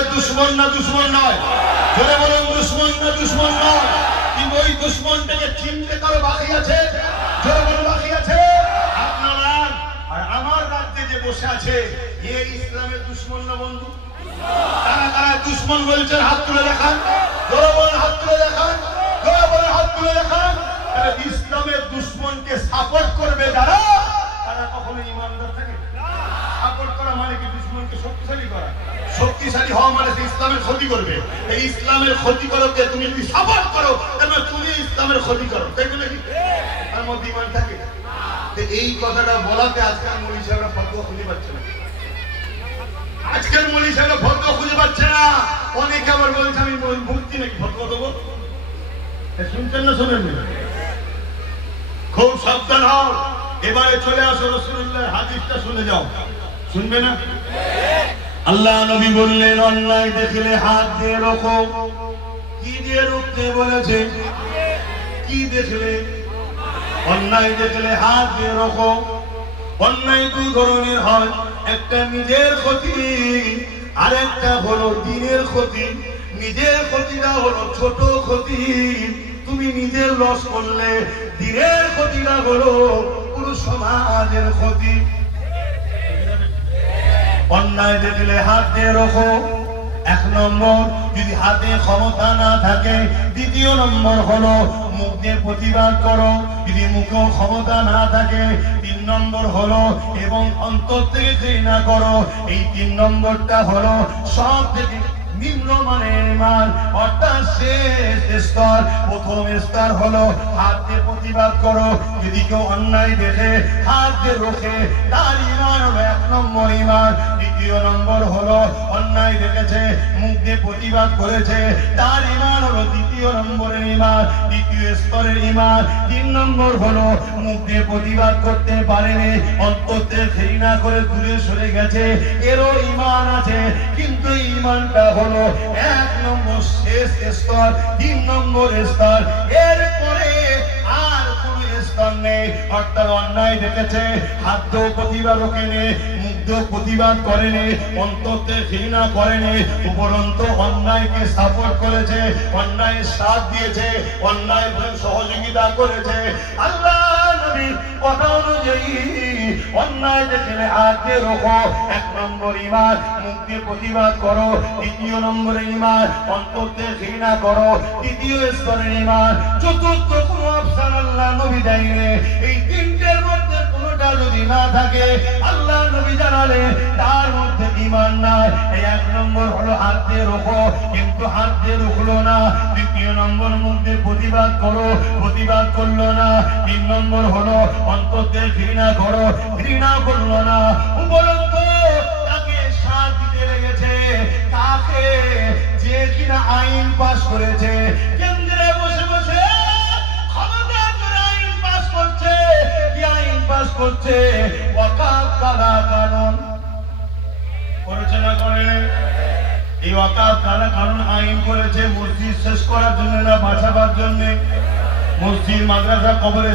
ইসলামের দুশ্মন না দুশ্মন নয়? জোরে বলুন, দুশ্মন না দুশ্মন নয়? কিন্তু ওই দুশ্মনটাকে চিনতে কারো বাকি আছে? জোরে বলুন, বাকি আছে? আপনারা আর আমার রাজ্যে যে বসে আছে এ ইসলামের দুশ্মন না বন্ধু? তারা তারা দুশ্মন বলছেন, হাত তুলে দেখান। জোরে বলুন, হাত তুলে দেখান। জোরে বলুন, হাত তুলে দেখান। তারা ইসলামের দুশ্মনকে সাপোর্ট করবে যারা, তারা কখনো ইমানদার থাকে না। সাপোর্ট করা মানে কি? দুশ্মনকে শক্তিশালী করা। শক্তিশালী হওয়া মানে ইসলামের ক্ষতি করবে। এই ইসলামের ক্ষতি করোকে তুমি যদি সাপোর্ট করো তাহলে তুমি ইসলামের ক্ষতি করো, তাই বলে কি তার মধ্যে ইমান থাকে? এই কথাটা বলাতে আজকাল মৌলভী সাহেবরা ফতোয়া খুঁজে পাচ্ছে না। আজকাল মৌলভী সাহেবরা ফতোয়া খুঁজে পাচ্ছে না। অনেকে আবার বলছে আমি মুক্তি নাকি ফতোয়া দেবো। শুনছেন না শোনেন? খুব সাবধান হও। এবারে চলে আসো রাসূলুল্লাহর হাদিসটা শুনে যাও। শুনবে না? আল্লাহ নবী বললেন, অন্যায় দেখলে হাত দিয়ে রোখো। কি দিয়ে রুখতে বলেছে? কি দেখলে? অন্যায় দেখলে হাত দিয়ে রোখো। অন্যায় দুই ধরনের হয়, একটা নিজের ক্ষতি আর একটা হলো দিনের ক্ষতি। নিজের ক্ষতিটা হলো ছোট ক্ষতি, তুমি নিজের লস করলে। দিনের ক্ষতিটা হলো পুরো সমাজের ক্ষতি। অন্যায় দেখলে হাত দিয়ে রোখো। এক নম্বর, যদি হাতে ক্ষমতা না থাকে। দ্বিতীয় নম্বর হলো মুখ দিয়ে প্রতিবাদ করো, যদি মুখেও ক্ষমতা না থাকে। তিন নম্বর হলো এবং অন্তর থেকে ঘৃণা করো। এই তিন নম্বরটা হলো সব থেকে নিম্নমানের ঈমান, অর্থাৎ শেষ স্তর। প্রথম স্তর হলো হাত দিয়ে প্রতিবাদ করো। যদি কেউ অন্যায় দেখে হাত দিয়ে রোখে, তার ঈমান হলো 1 নম্বর ঈমান। দ্বিতীয় নম্বর হলো অন্যায় দেখেছে, মুখ দিয়ে প্রতিবাদ করেছে, তার ঈমান হলো 2য় নম্বরের ঈমান, 2য় স্তরের ঈমান। 3 নম্বর হলো মুখ দিয়ে প্রতিবাদ করতে পারেনি, অন্তর থেকে ঘৃণা করে দূরে সরে গেছে, এরও ঈমান আছে, কিন্তু ঈমানটা হলো 1 নম্বর শেষ স্তর, 3 নম্বর স্তর। এরপরে আর কোন স্তর নেই। অর্থাৎ অন্যায় দেখেছে, হাত দিয়েও প্রতিবাদ রোখেনি, মুখ দিয়েও প্রতিবাদ করেনি, অন্তর থেকে ঘৃণা করেনি, উপরন্তু অন্যায়কে সাপোর্ট করেছে, অন্যায়ের সাথ দিয়েছে, অন্যায়ের সহযোগিতা করেছে। আল্লাহ নবীর কথা অনুযায়ী অন্যায় দেখলে হাত দিয়ে রোখো, 1 নম্বর ঈমান, মুখ দিয়ে প্রতিবাদ করো। 2য় নম্বরের ঈমান, অন্তর থেকে ঘৃণা করো, 3য় স্তরের ঈমান। চতুর্থ কোন অপশন আল্লাহ নবী দেয়নি। এই তিনটের মধ্যে কোনটা যদি না থাকে, আল্লাহ নবী জানালে তার মধ্যে ঈমান নাই। এই 1 নম্বর হলো হাত দিয়ে রোখো, কিন্তু হাত দিয়ে রুখলো না। 2য় নম্বর মুখ দিয়ে প্রতিবাদ করো, প্রতিবাদ করলো না। 3 নম্বর হলো অন্তর থেকে ঘৃণা করো, ঘৃণা করলো না। উপরন্তু তাকে সাথ দিতে লেগেছে, তাকে যে কিনা আইন পাস করেছে, কেন্দ্রে বসে বসে ক্ষমতা করে আইন পাস করছে। কি আইন পাস করছে? ওয়াকাফ কালা কানুন করেছে না করেনি? এই ওয়াকাফ কালা কানুন আইন করেছে মসজিদ শেষ করার জন্য না বাঁচাবার জন্য? মসজিদ, মাদ্রাসা, কবরে